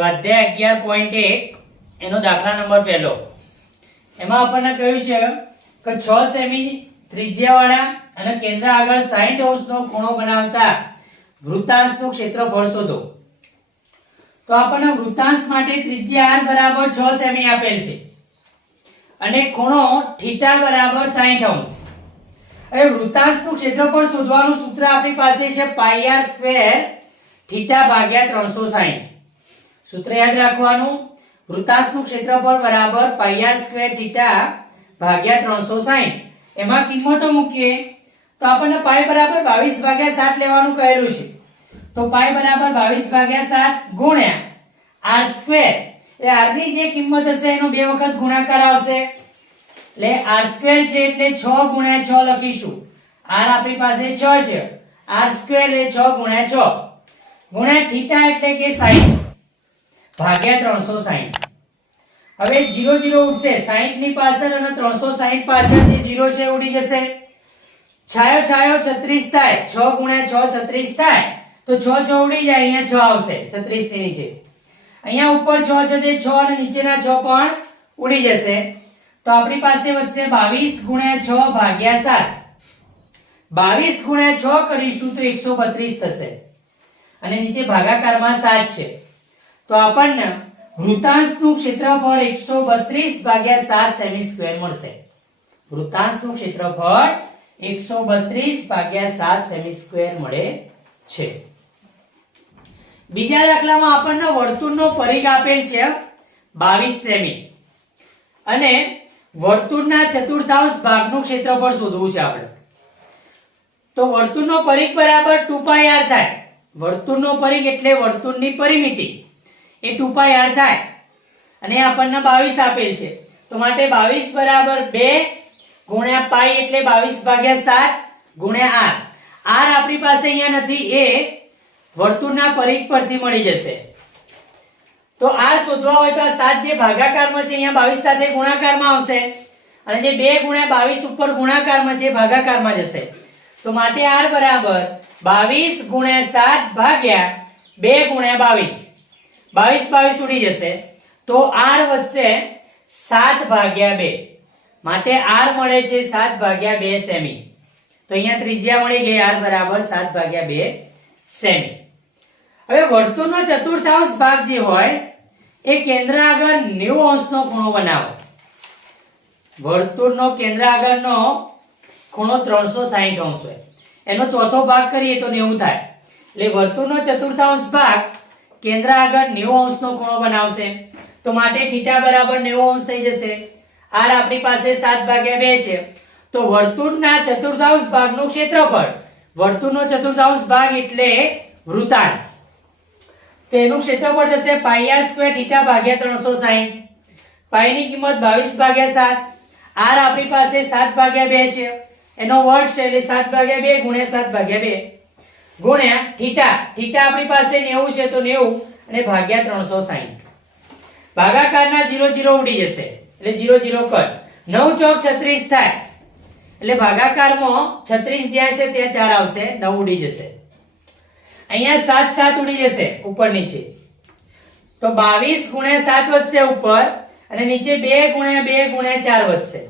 સ્વાધ્યાય અગિયાર પોઈન્ટ એક, એનો દાખલા નંબર પહેલો. એમાં આપણને કહ્યું છે કે છ સેમી ત્રિજ્યાવાળા અને કેન્દ્ર આગળ 60 અંશનો ખૂણો બનાવતા વૃત્તાંશનું ક્ષેત્રફળ શોધો. તો આપણને વૃત્તાંશ માટે ત્રિજ્યા r બરાબર 6 સેમી આપેલ છે અને ખૂણો થીટા બરાબર 60 અંશ. હવે વૃત્તાંશનું ક્ષેત્રફળ શોધવાનું સૂત્ર આપણી પાસે છે પાઈ r સ્ક્વેર થીટા ભાગ્યા 360 સૂત્ર યાદ રાખવાનું? વૃત્તાંશનું ક્ષેત્રફળ બરાબર પાયા સ્ક્વેર થીટા ભાગ્યા 360 એમાં કિંમતો મૂકીએ. તો આપણને પાય બરાબર 22 ભાગ્યા સાત લેવાનું કહેલું છે. તો પાય બરાબર 22 ભાગ્યા સાત ગુણ્યા આર સ્ક્વેર એટલે આરની જે કિંમત હશે, એનો બે વખત ગુણાકાર આવશે. એટલે આર સ્ક્વેર છે એટલે છ ગુણ્યા છ લખીશું. આર આપણી પાસે છ છે. આર સ્ક્વેર એટલે છ ગુણ્યા છ. ગુણ્યા થીટા એટલે કે 60 ભાગ્યા 360 હવે 0 0 ઉડશે 60 ની પાછળ અને 360 પાછળ જે જીરો છે ઉડી જશે. છાયો છાયો 36 થાય, છ ગુણ્યા 6 36 થાય, તો છ છ ઉડી જાય, અહીંયા છ આવશે 36 ની નીચે. અહીંયા ઉપર છ છે તે છ અને નીચેના છ પણ ઉડી જશે. તો આપણી પાસે વધશે 22 ગુણ્યા છ ભાગ્યા 7 22 ગુણ્યા છ કરીશું તો 132 થશે. અને નીચે ભાગાકારમાં સાત છે. તો આપણને વૃતાંશનું ક્ષેત્રફળ 132 ભાગ્યા 7 સેમી સ્ક્વેર મળશે. વૃતાંશનું ક્ષેત્રફળ 132 ભાગ્યા 7 સેમી સ્ક્વેર મળે છે. બીજા દાખલામાં આપણને વર્તુળનો પરિઘ આપેલ છે 22 સેમી. અને વર્તુળના ચતુર્થાંશ ભાગનું ક્ષેત્રફળ શોધવું છે આપણે. તો વર્તુળનો પરિઘ બરાબર 2πr થાય. વર્તુળનો પરિઘ એટલે વર્તુળની પરિમિતિ. એ 2πr થાય. અને આપણને 22 આપેલ છે. તો માટે 22 બરાબર 2 ગુણ્યા પાઈ એટલે 22 ભાગ્યા 7 ગુણ્યા r r આપણી પાસે અહીંયા નથી, એ વર્તુળના પરિઘ પરથી મળી જશે. તો r શોધવા હોય તો આ 7 જે ભાગાકારમાં છે, અહીંયા 22 સાથે ગુણાકારમાં આવશે. અને જે 2 ગુણ્યા 22 ઉપર ગુણાકારમાં છે ભાગાકારમાં જશે. તો માટે r બરાબર 22 ગુણ્યા 7 ભાગ્યા 2 ગુણ્યા 22 22 22 ઉડી જશે. તો આર વધશે સાત ભાગ્યા બે. માટે આર મળે છે સાત ભાગ્યા બે સેમી. તો અહીંયા ત્રિજ્યા મળી ગઈ આર બરાબર સાત ભાગ્યા બે સેમી. હવે વર્તુળનો ચતુર્થાંશ ભાગ જે હોય, એ કેન્દ્ર આગળ 90 અંશનો ખૂણો બનાવો. વર્તુળનો કેન્દ્ર આગળનો ખૂણો 360 અંશ હોય. એનો ચોથો ભાગ કરીએ તો 90 થાય. એટલે વર્તુળનો ચતુર્થાંશ ભાગ કેન્દ્ર આગળ 90 અંશનો ખૂણો બનાવશે. તો માટે થીટા બરાબર 90 અંશ થઈ જશે. આર આપણી પાસે સાત ભાગ્યા બે છે. તો વર્તુળના ચતુર્થાંશ ભાગનું ક્ષેત્રફળ. વર્તુળનો ચતુર્થાંશ ભાગ એટલે વૃતાંશ તેનું ક્ષેત્રફળ થશે પાઈ r સ્ક્વેર થીટા ભાગ્યા 360 પાઈ ની કિંમત 22 ભાગ્યા સાત. આર આપણી પાસે સાત ભાગ્યા બે છે. એનો વર્ગ છે એટલે સાત ભાગ્યા બે ગુણ્યા સાત ભાગ્યા 2 ગુણ્યા થીટા. થીટા આપણી પાસે 90 છે તો 90 અને ભાગ્યા 360 ભાગાકારના 0 0 ઉડી જશે. એટલે 0 0 કર. 9 ચોક 36 થાય. એટલે ભાગાકારમાં 36 જ્યાં છે ત્યાં 4 આવશે. 9 ઉડી જશે. અહીંયા 7 7 ઉડી જશે, ઉપર નીચે. તો 22 ગુણ્યા 7 વધશે ઉપર અને નીચે 2 ગુણ્યા 2 ગુણ્યા 4 વધશે.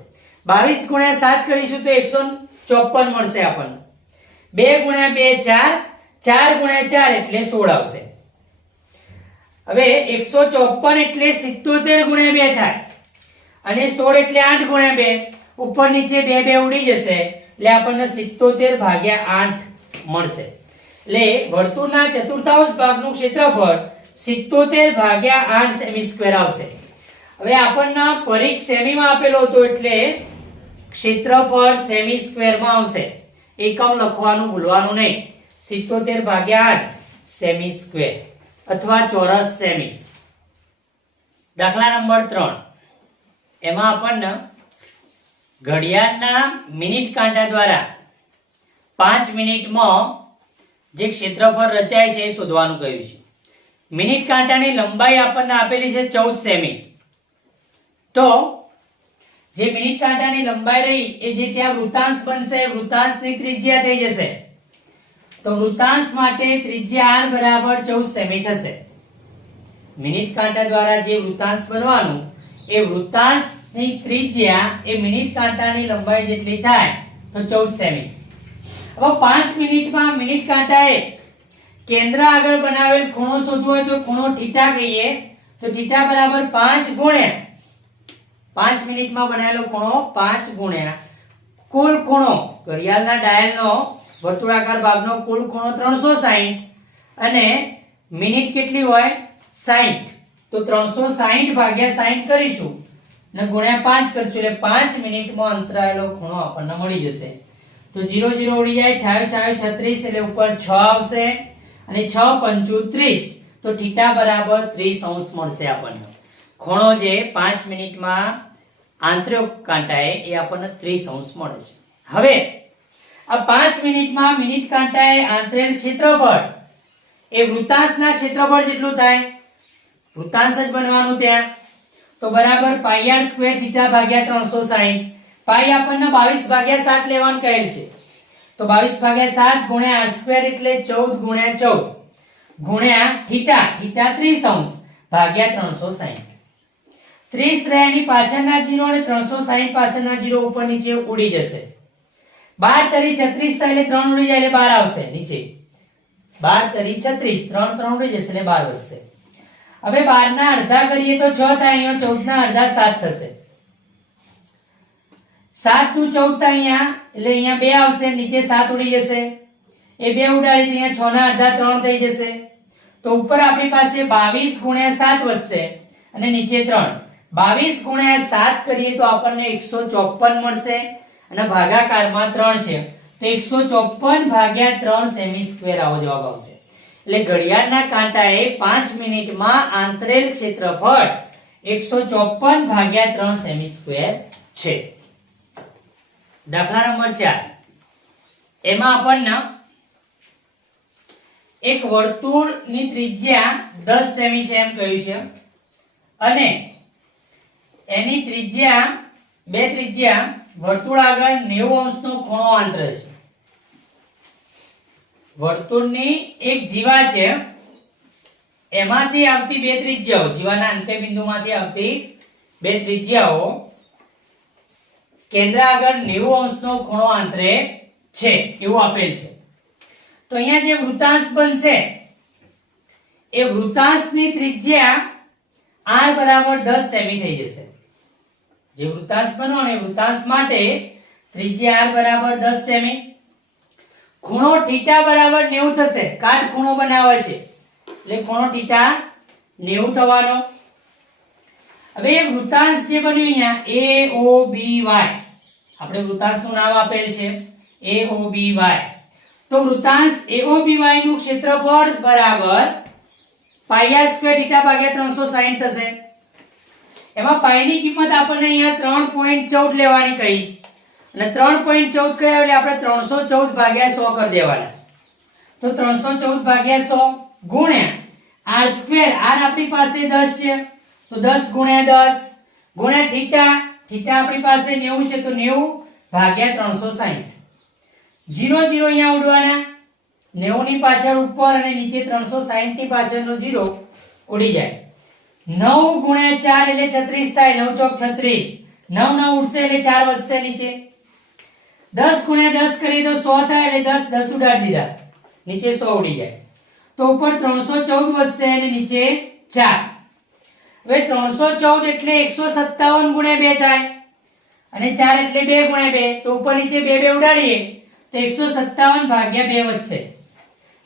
22 ગુણ્યા 7 કરીશું તો 154 મળશે આપણને. 2 ગુણ્યા 2 4 4 ગુણ્યા ચાર એટલે સોળ આવશે. હવે 154 એટલે 77 ગુણ્યા બે થાય. અને સોળ એટલે આઠ ગુણ્યા બે. ઉપર નીચે 2 2 ઉડી જશે, એટલે આપણને 77 ભાગ્યા આઠ મળશે. એટલે વર્તુળના ચતુર્થાંશ ભાગનું ક્ષેત્રફળ 77 ભાગ્યા આઠ સેમી સ્ક્વેર આવશે. હવે આપણને પરિઘ સેમીમાં આપેલો હતો એટલે ક્ષેત્રફળ સેમી સ્ક્વેરમાં આવશે. એકમ લખવાનું ભૂલવાનું નહીં. 77 ભાગ્યા આઠ સેમી સ્ક્વેર અથવા ચોરસ સેમી દાખલા નંબર ત્રણ. એમાં આપણને ઘડિયાળના મિનિટ કાંટા દ્વારા પાંચ મિનિટમાં જે ક્ષેત્રફળ રચાય છે એ શોધવાનું કહ્યું છે. મિનિટ કાંટાની લંબાઈ આપણને આપેલી છે ચૌદ સેમી તો જે મિનિટ કાંટાની લંબાઈ રહી એ જે ત્યાં વૃતાંશ બનશે વૃતાંશની ત્રિજ્યા થઈ જશે. તો વૃતાંશ માટે ત્રિજ્યા r બરાબર 14 સેમી થશે. મિનિટ કાંટા દ્વારા જે વૃતાંશ બનવાનું, એ વૃતાંશની ત્રિજ્યા એ મિનિટ કાંટાની લંબાઈ જેટલી થાય તો ચૌદ સેમી. હવે પાંચ મિનિટમાં મિનિટ કાંટાએ કેન્દ્ર આગળ બનાવેલ ખૂણો શોધવો હોય તો ખૂણો થીટા કહીએ. તો થીટા બરાબર પાંચ ગુણ્યા પાંચ મિનિટમાં બનાવેલો ખૂણો પાંચ ગુણ્યા કુલ ખૂણો, ઘડિયાળના ડાયલનો વર્તુળાકાર ભાગનો કુલ ખૂણો ત્રણસો સાહીઠ અને મિનિટ કેટલી હોય? સાહીઠ. તો ત્રણસો સાહીઠ ભાગ્યા સાહીઠ કરીશું અને ગુણ્યા પાંચ કરશું એટલે પાંચ મિનિટમાં અંતરાયેલો ખૂણો આપણને મળી જશે. તો જીરો જીરો ઉડી જાય, છાયો છાયો છત્રીસ એટલે ઉપર છ આવશે અને છ પંચુ ત્રીસ તો થીટા બરાબર ત્રીસ અંશ મળશે આપણને. ખૂણો જે પાંચ મિનિટમાં આંતરિક કાંટાએ એ આપણને ત્રીસ અંશ મળે છે. હવે, આ પાંચ મિનિટમાં મિનિટ કાંટાએ આંતરેલ ક્ષેત્રફળ, એ વૃતાંશના ક્ષેત્રફળ જેટલું થાય વૃતાંશ જ બનવાનું ત્યાં. તો બરાબર પાઈ આર સ્ક્વેર થીટા ભાગ્યા ત્રણસો સાહીઠ, પાઈ આપણને બાવીસ ભાગ્યા સાત લેવાનું કહેલ છે. તો બાવીસ ભાગ્યા સાત ગુણ્યા આર સ્ક્વેર એટલે ચૌદ ગુણ્યા ચૌદ, ગુણ્યા થીટા થીટા ત્રીસ અંશ, ભાગ્યા ત્રણસો સાહીઠ. ત્રીસ રહે પાછળના જીરો અને ત્રણસો સાહીઠ પાછળના જીરો ઉપર નીચે ઉડી જશે. બાર તરી છત્રીસ થાય એટલે ત્રણ ઉડી જાય એટલે બાર આવશે નીચે. બાર તરી છત્રીસ, ત્રણ ત્રણ ઉડી જશે એટલે બાર વધશે. હવે બાર ના અડધા કરીએ તો છ થાય, અહીંયા ચૌદ ના અડધા સાત થશે. સાત ટુ ચૌદ થાય અહીંયા, એટલે અહીંયા બે આવશે, નીચે સાત ઉડી જશે. એ બે ઉડાડી અહીંયા છ ના અડધા ત્રણ થઈ જશે. તો ઉપર આપણી પાસે બાવીસ ગુણ્યા સાત વધશે અને નીચે ત્રણ. બાવીસ ગુણ્યા સાત કરીએ તો આપણને એકસો ચોપન મળશે અને ભાગાકારમાં ત્રણ છે. તો એકસો ચોપન ભાગ્યા ત્રણ સેમી સ્ક્વેર આવો જવાબ આવશે. એટલે ઘડિયાળના કાંટાએ પાંચ મિનિટમાં આંતરેલ ક્ષેત્રફળ એકસો ચોપન ભાગ્યા ત્રણ સેમી સ્ક્વેર છે. દાખલા નંબર ચાર. એમાં આપણને એક વર્તુળની ત્રિજ્યા દસ સેમી છે એમ કહ્યું છે. અને એની ત્રિજ્યા, બે ત્રિજ્યા વર્તુળ આગળ 90 અંશનો ખૂણો આંતરે છે. વર્તુળની એક જીવા છે, એમાંથી આવતી બે ત્રિજ્યાઓ, જીવાના અંત્યબિંદુમાંથી આવતી બે ત્રિજ્યાઓ કેન્દ્ર આગળ 90 અંશનો ખૂણો આંતરે છે, એવું આપેલ છે. તો અહીંયા જે વૃતાંશ બનશે, એ વૃતાંશની ત્રિજ્યા r બરાબર 10 સેમી થઈ જશે. જે વૃતાંશ બનવાનો એ વૃતાંશ માટે ત્રિજ્યા r બરાબર 10 સેમી. ખૂણો ટીટા બરાબર 90 થશે. કાટ ખૂણો બનાવે છે. એટલે ખૂણો ટીટા 90 થવાનો. હવે વૃતાંશ જે બન્યું અહીંયા, a o b y. આપણે વૃત્તાંશનું નામ આપેલ છે, a o b y. તો વૃતાંશ y નું ક્ષેત્રફળ બરાબર આર સ્ક્વેર થીટા ભાગ્યા 360 થશે. એમાં પાઈ ની કિંમત આપણને અહીંયા 3.14 લેવાની કહી છે અને 3.14 કયા એટલે આપણે 314 ભાગ્યા સો કરી દેવાના. તો 314 ભાગ્યા સો ગુણ્યા આર સ્ક્વેર, આર આપણી પાસે દસ છે. તો દસ ગુણ્યા દસ ગુણ્યા થીટા થીટા આપણી પાસે 90 છે, તો 90 ભાગ્યા 360 0 0 અહીંયા ઉડવાના. 90 ની પાછળ ઉપર અને નીચે 360 ની પાછળનો જીરો ઉડી જાય. નવ ગુણ્યા ચાર એટલે છત્રીસ થાય, નવ ચોક છત્રીસ. નવ નવ ઉઠશે એટલે ચાર વધશે નીચે. દસ ગુણ્યા દસ કરીએ તો સો થાય એટલે દસ દસ ઉડાડી દીધા. નીચે સો ઉડી જાય. તો ઉપર ત્રણસો ચૌદ વધશે અને નીચે ચાર. હવે ત્રણસો ચૌદ એટલે એકસો સત્તાવન ગુણ્યા બે થાય. અને ચાર એટલે બે ગુણ્યા બે. તો ઉપર નીચે બે બે ઉડાડીએ તો એકસો સત્તાવન ભાગ્યા બે વધશે.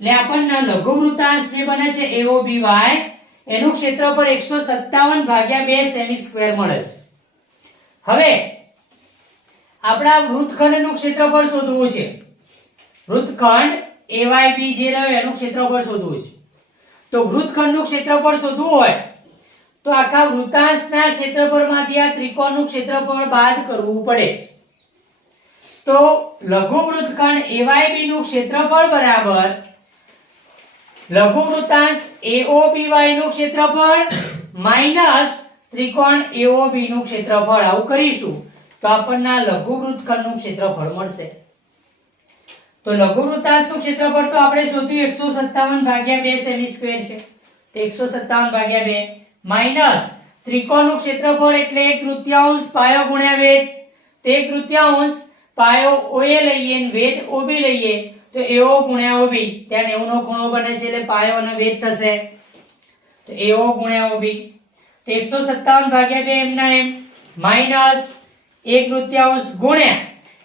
એટલે આપણને લઘુવૃત્તાંશ જે બને છે એઓ બી વાય એનું ક્ષેત્રફળ એકસો સત્તાવન ભાગ્યા બે સેમી સ્ક્વેર મળે છે. હવે, આપણા વૃત્તખંડનું ક્ષેત્રફળ શોધવું છે. વૃત્તખંડ AYB જે રહ્યો એનું ક્ષેત્રફળ શોધવું છે. તો વૃત્તખંડનું ક્ષેત્રફળ શોધવું હોય, તો આખા વૃત્તાંશના ક્ષેત્રફળમાંથી આ ત્રિકોણનું ક્ષેત્રફળ બાદ કરવું પડે. તો લઘુ વૃત્તખંડ AYB નું ક્ષેત્રફળ બરાબર લઘુ વૃત્તાંશનું ક્ષેત્રફળ માઇનસ ત્રિકોણ AOB નું ક્ષેત્રફળ. આવું કરીશું તો આપણને લઘુ વૃત્તખંડનું ક્ષેત્રફળ મળશે. તો લઘુ વૃત્તાંશનું ક્ષેત્રફળ તો આપણે શોધ્યું 157 ભાગ્યા 2 સેમી સ્ક્વેર છે. તો એકસો સત્તાવન ભાગ્યા બે માઇનસ ત્રિકોણનું ક્ષેત્રફળ એટલે એક તૃતીયાંશ પાયો ગુણ્યા વેદ તો એક તૃતીયાંશ પાયો ઓએ લઈએ ને વેદ ઓબી લઈએ. તો એઓ ગુણ્યા ઓબી ત્યાં 90 નો ખૂણો બને છે એટલે પાયો અને વેદ થશે. તો એઓ ગુણ્યા ઓબી તો એકસો સત્તાવન ભાગ્યા બે એમના એમ માઇનસ એક તૃતીયાંશ ગુણ્યા.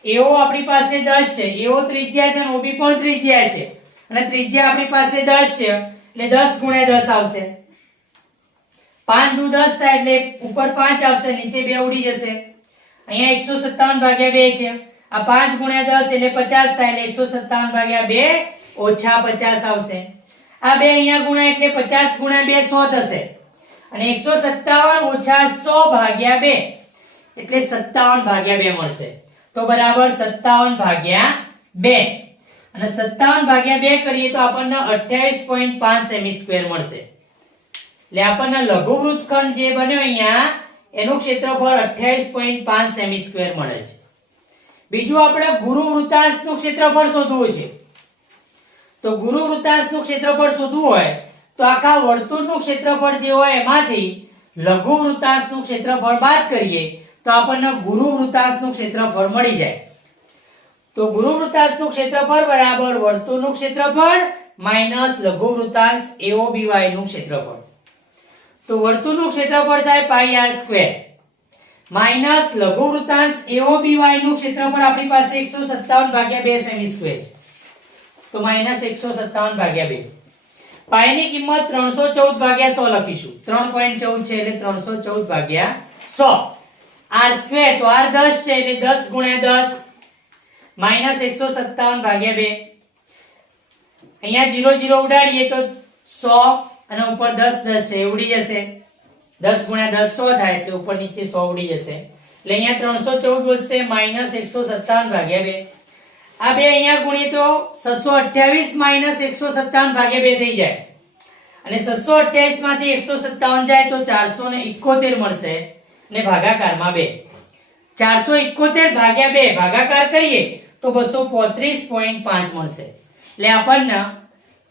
એઓ આપણી પાસે દસ છે. એઓ ત્રિજ્યા છે અને ઓબી પણ ત્રિજ્યા છે. અને ત્રિજ્યા આપણી પાસે દસ છે. એટલે દસ ગુણ્યા દસ આવશે. પાંચ દુ દસ થાય એટલે ઉપર પાંચ આવશે, નીચે બે ઉડી જશે. અહીંયા એકસો સત્તાવન ભાગ્યા બે છે. આ પાંચ ગુણ્યા દસ એટલે પચાસ થાય એટલે એકસો સત્તાવન ભાગ્યા બે, ઓછા પચાસ આવશે. આ બે અહીંયા ગુણ્યા એટલે પચાસ ગુણ્યા બે સો થશે. અને એકસો સત્તાવન ઓછા સો ભાગ્યા બે, એટલે સત્તાવન ભાગ્યા બે મળશે. તો બરાબર સત્તાવન ભાગ્યા બે. અને સત્તાવન ભાગ્યા બે કરીએ તો આપણને અઠ્યાવીસ પોઈન્ટ પાંચ સેમી સ્ક્વેર મળશે. એટલે આપણને લઘુ વૃત્તખંડ જે બન્યો અહીંયા, એનું ક્ષેત્રફળ 28.5 સેમી સ્ક્વેર મળે છે. બીજું આપણે ગુરુ વૃત્તાંશનું ક્ષેત્રફળ શોધવું છે. તો ગુરુ વૃત્તાંશનું ક્ષેત્રફળ શોધવું હોય, તો આખા વર્તુળનું ક્ષેત્રફળ જે હોય એમાંથી લઘુ વૃત્તાંશનું ક્ષેત્રફળ બાદ કરીએ, તો આપણને ગુરુ વૃત્તાંશનું ક્ષેત્રફળ મળી જાય. તો ગુરુ વૃત્તાંશનું ક્ષેત્રફળ બરાબર વર્તુળનું ક્ષેત્રફળ માઇનસ લઘુ વૃત્તાંશ બીવાયનું ક્ષેત્રફળ. તો વર્તુળનું ક્ષેત્રફળ થાય પાઈ આર સ્ક્વેર. માઇનસ લઘુ વૃત્તાંશ AOBY નું ક્ષેત્રફળ આપણી પાસે 157 ભાગ્યા 2 સેમી સ્ક્વેર છે. તો માઇનસ 157 ભાગ્યા 2 પાઈ ની કિંમત 314 ભાગ્યા 100 લખીશું. 3.14 છે એટલે 314 ભાગ્યા 100 r સ્ક્વેર તો r 10 છે એટલે 10 ગુણ્યા 10 માઇનસ 157 ભાગ્યા 2 અહીંયા 0 0 ઉડાડીએ તો 100 અને ઉપર 10 10 છે ઉડી જશે. 10 ગુણ્યા દસ સો થાય એટલે ઉપર નીચે સો ઉડી જશે. એટલે અહીંયા 314 વધશે, માઇનસ 157 ભાગ્યા બે. આ બે અહીંયા ગુણીએ તો 628 માઇનસ 157 ભાગ્યા બે થઈ જાય. અને 628 માંથી 157 જાય તો 471 મળશે ને ભાગાકારમાં 2 471 ભાગ્યા બે, ભાગાકાર કરીએ તો 235.5 મળશે. એટલે આપણને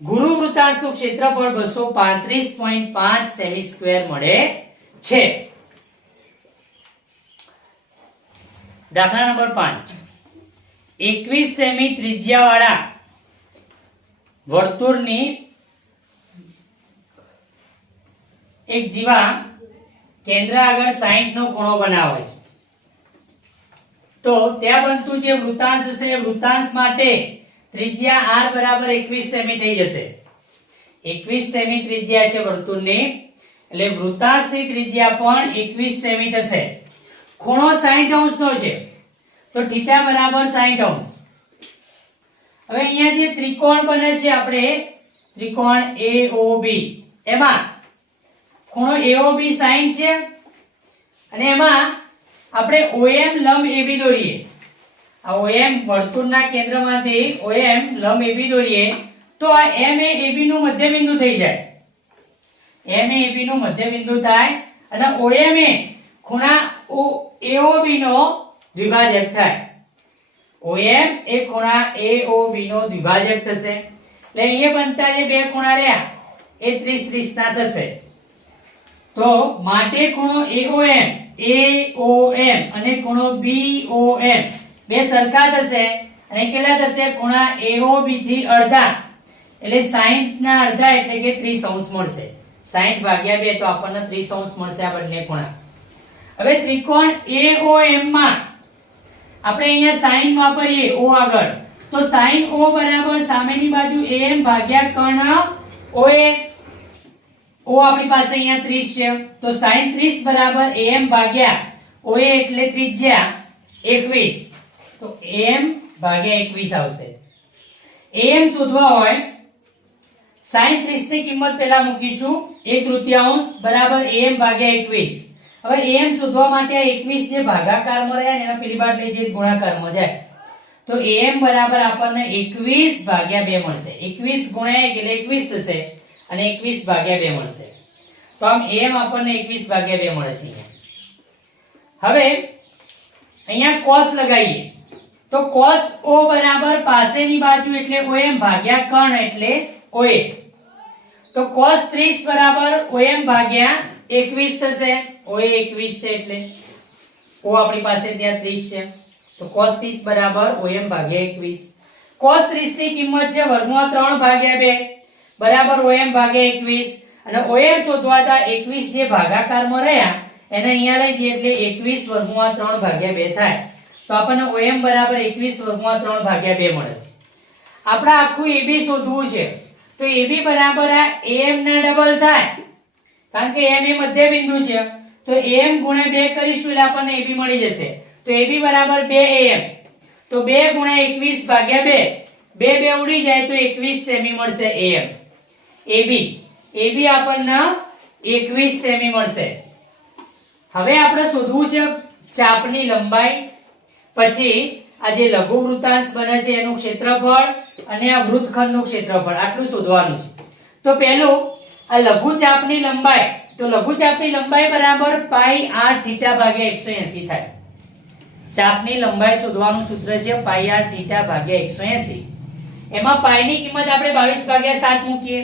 ગુરુ વૃત્તાંશનું ક્ષેત્રફળ 235.5 સેમી સ્ક્વેર મળે છે. દાખલા નંબર 5 21 સેમી ત્રિજ્યાવાળા વર્તુળની એક જીવા કેન્દ્ર આગળ 60 નો ખૂણો બનાવે છે. તો ત્યાં બનતું જે વૃત્તાંશ છે વૃતાંશ માટે ત્રિજ્યા r બરાબર 21 સેમી થઈ જશે. 21 સેમી ત્રિજ્યા છે વર્તુળની, એટલે વૃત્તાંશની ત્રિજ્યા પણ 21 સેમી થશે. ખૂણો 60 અંશનો છે. તો θ બરાબર 60 અંશ. હવે અહીંયા જે ત્રિકોણ બને છે આપણે, ત્રિકોણ AOB એમાં ખૂણો AOB 60 છે. અને એમાં આપણે OM લંબ AB દોરીએ. આ OM વર્તુળના કેન્દ્રમાંથી OM લંબ AB દોરીએ, તો આ M એ AB નું મધ્યબિંદુ થઈ જાય. M એ AB નું મધ્યબિંદુ થાય અને OM એ ખૂણા AOB નો દ્વિભાજક થાય. OM એ ખૂણા AOB નો દ્વિભાજક થશે. એટલે અહીંયા બનતા જે બે ખૂણા રહ્યા, એ 30 30 ના થશે. તો માટે ખૂણો AOM AOM અને ખૂણો BOM બે સરખા થશે અને કેટલા થશે? ખૂણા AOB થી અડધા. એટલે 60 ના અડધા એટલે કે 30 અંશ મળશે. 60 ભાગ્યા 2 તો આપણને 30 અંશ મળશે આ બંને ખૂણા. હવે ત્રિકોણ AOM માં. આપણે અહીંયા sin વાપરીએ O આગળ. તો sin O બરાબર સામેની બાજુ AM ભાગ્યા કર્ણ OA O આપણી પાસે અહીંયા 30 છે. તો sin 30 બરાબર am ભાગ્યા. OA એટલે ત્રિજ્યા 21 તો am ભાગ્યા 21 આવશે. am શોધવા હોય sin 30 ની કિંમત પહેલા મૂકીશું. એક તૃતીયાંશ બરાબર am ભાગ્યા 21 હવે am શોધવા માટે આ 21 જે ભાગાકારમાં રહ્યા એના પેલી બાદ લઈ જઈએ, ગુણાકારમાં જાય. તો am બરાબર આપણને 21 ભાગ્યા 2 મળશે. 21 ગુણ્યા 1 એટલે 21 થશે અને 21 ભાગ્યા 2 મળશે. તો આમ am આપણને 21 ભાગ્યા 2 મળે છે. હવે અહીંયા cos લગાવીએ. તો cos o બરાબર પાસેની બાજુ એટલે om ભાગ્યા કર્ણ એટલે oa તો cos 30 બરાબર OM ભાગ્યા 21 થશે. OA 21 છે એટલે O આપણી પાસે ત્યાં 30 છે. તો cos 30 બરાબર OM ભાગ્યા 21 cos 30 ની કિંમત છે વર્ગમૂળ 3 ભાગ્યા 2 બરાબર OM ભાગ્યા 21 અને OM શોધવા હતા 21 જે ભાગાકારમાં રહ્યા, એને અહીંયા લઈ જઈએ એટલે 21 વર્ગમૂળ 3 ભાગ્યા 2 થાય. તો આપણને OM બરાબર 21 વર્ગમાં 3 ભાગ્યા 2 મળે છે. આપણે આખું AB શોધવું છે. તો AB બરાબર આ AM ના ડબલ થાય. કારણ કે AM એ મધ્યબિંદુ છે. તો AM ગુણ્યા 2 કરીશું એટલે આપણને AB મળી જશે. તો AB બરાબર 2 AM તો 2 ગુણ્યા 21 ભાગ્યા 2 બે બે ઉડી જાય તો 21 સેમી મળશે AM AB AB આપણને 21 સેમી મળશે. હવે આપણે શોધવું છે ચાપની લંબાઈ. પછી આ જે લઘુ વૃત્તાંશ બને છે એનું ક્ષેત્રફળ અને આ વૃત્તખંડનું ક્ષેત્રફળ, આટલું શોધવાનું છે. તો પહેલું, આ લઘુ ચાપની લંબાઈ, તો લઘુ ચાપની લંબાઈ બરાબર પાઈ આર થીટા ભાગ્યા 180 થાય. ચાપની લંબાઈ શોધવાનું સૂત્ર છે પાઈ આર થીટા ભાગ્યા 180 એમાં પાઈ ની કિંમત આપણે 22 ભાગ્યા સાત મૂકીએ.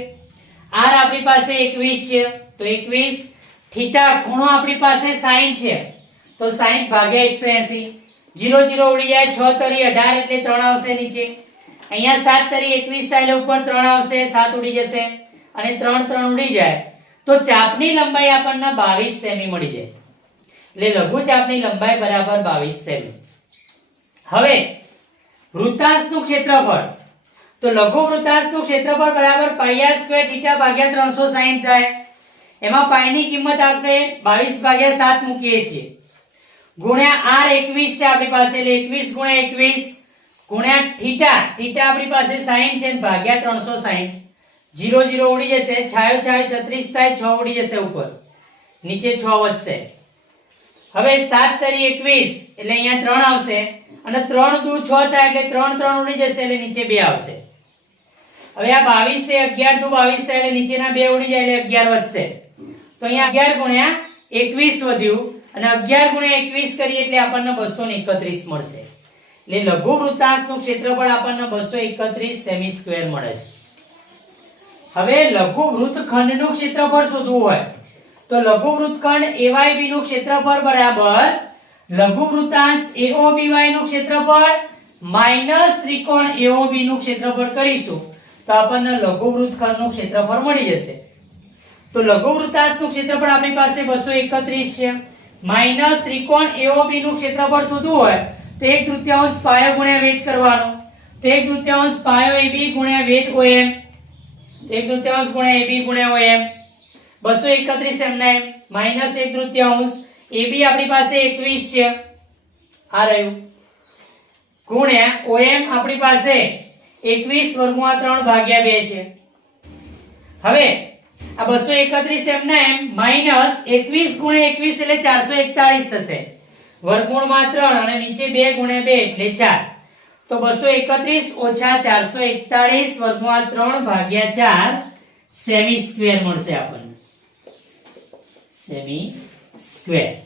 આર આપણી પાસે 21 છે, તો 21 થીટા ખૂણો આપણી પાસે 60 છે, તો 60 ભાગ્યા 180 0 0 ઉડી જાય છ તરી 18 એટલે ત્રણ આવશે નીચે. અહીંયા સાત તરી 21 થાય એટલે ઉપર ત્રણ આવશે, સાત ઉડી જશે અને 3 3 ઉડી જાય. તો ચાપની લંબાઈ આપણને 22 સેમી મળી જાય. એટલે લઘુ ચાપની લંબાઈ બરાબર 22 સેમી. હવે, વૃત્તાંશનું ક્ષેત્રફળ. તો લઘુ વૃત્તાંશનું ક્ષેત્રફળ બરાબર પાયા સ્ક્વેર થીટા ભાગ્યા 360 થાય. એમાં પાયની કિંમત આપણે 22 ભાગ્યા સાત મૂકીએ છીએ. ગુણ્યા આર એકવીસ છે આપણી પાસે એટલે 21 ગુણ્યા 21 ગુણ્યા થીટા. થીટા આપણી પાસે 60 છે ભાગ્યા 360 0 0 ઉડી જશે, છાયો છાયો 36 થાય, છ ઉડી જશે ઉપર. નીચે છ વધશે. હવે સાત તરી 21 એટલે અહીંયા ત્રણ આવશે. અને 3 દુ 6 થાય એટલે 3 3 ઉડી જશે એટલે નીચે બે આવશે. હવે આ 22 છે 11 દુ 22 થાય એટલે નીચેના બે ઉડી જાય એટલે 11 વધશે. તો અહીંયા 11 ગુણ્યા 21 વધ્યું. અને 11 ગુણ્યા 21 કરીએ એટલે આપણને 231 મળશે. એટલે લઘુ વૃત્તાંશનું ક્ષેત્રફળ આપણને 231 સેમી સ્ક્વેર મળે છે. હવે લઘુ વૃત્તખંડનું ક્ષેત્રફળ શોધવું હોય, તો લઘુ વૃત્તખંડ AYB નું ક્ષેત્રફળ બરાબર લઘુ વૃત્તાંશ AOBY નું ક્ષેત્રફળ માઇનસ ત્રિકોણ AOB નું ક્ષેત્રફળ કરીશું, તો આપણને લઘુ વૃત્તખંડનું ક્ષેત્રફળ મળી જશે. તો લઘુ વૃત્તાંશનું ક્ષેત્રફળ આપણી પાસે 231 છે. માઇનસ ત્રિકોણ AOB નું ક્ષેત્રફળ શોધવું હોય, તો એક તૃતીયાંશ પાયો ગુણ્યા વેધ કરવાનો. તો એક તૃતીયાંશ પાયો AB ગુણ્યા વેધ OM એક તૃતીયાંશ ગુણ્યા AB ગુણ્યા OM 231 એમના એમ. માઇનસ એક તૃતીયાંશ. AB આપણી પાસે 21 છે. આ રહ્યું. ગુણ્યા OM આપણી પાસે 21 વર્ગમાં 3 ભાગ્યા 2 છે. હવે આ 231 એમના એમ માઇનસ 21 ગુણ્યા 21 એટલે 441 થશે. વર્ગમૂળમાં 3 અને નીચે બે ગુણ્યા બે એટલે ચાર. તો 231 ઓછા 441 વર્ગમૂળ 3 ભાગ્યા ચાર સેમી સ્ક્વેર મળશે આપણને. Semi square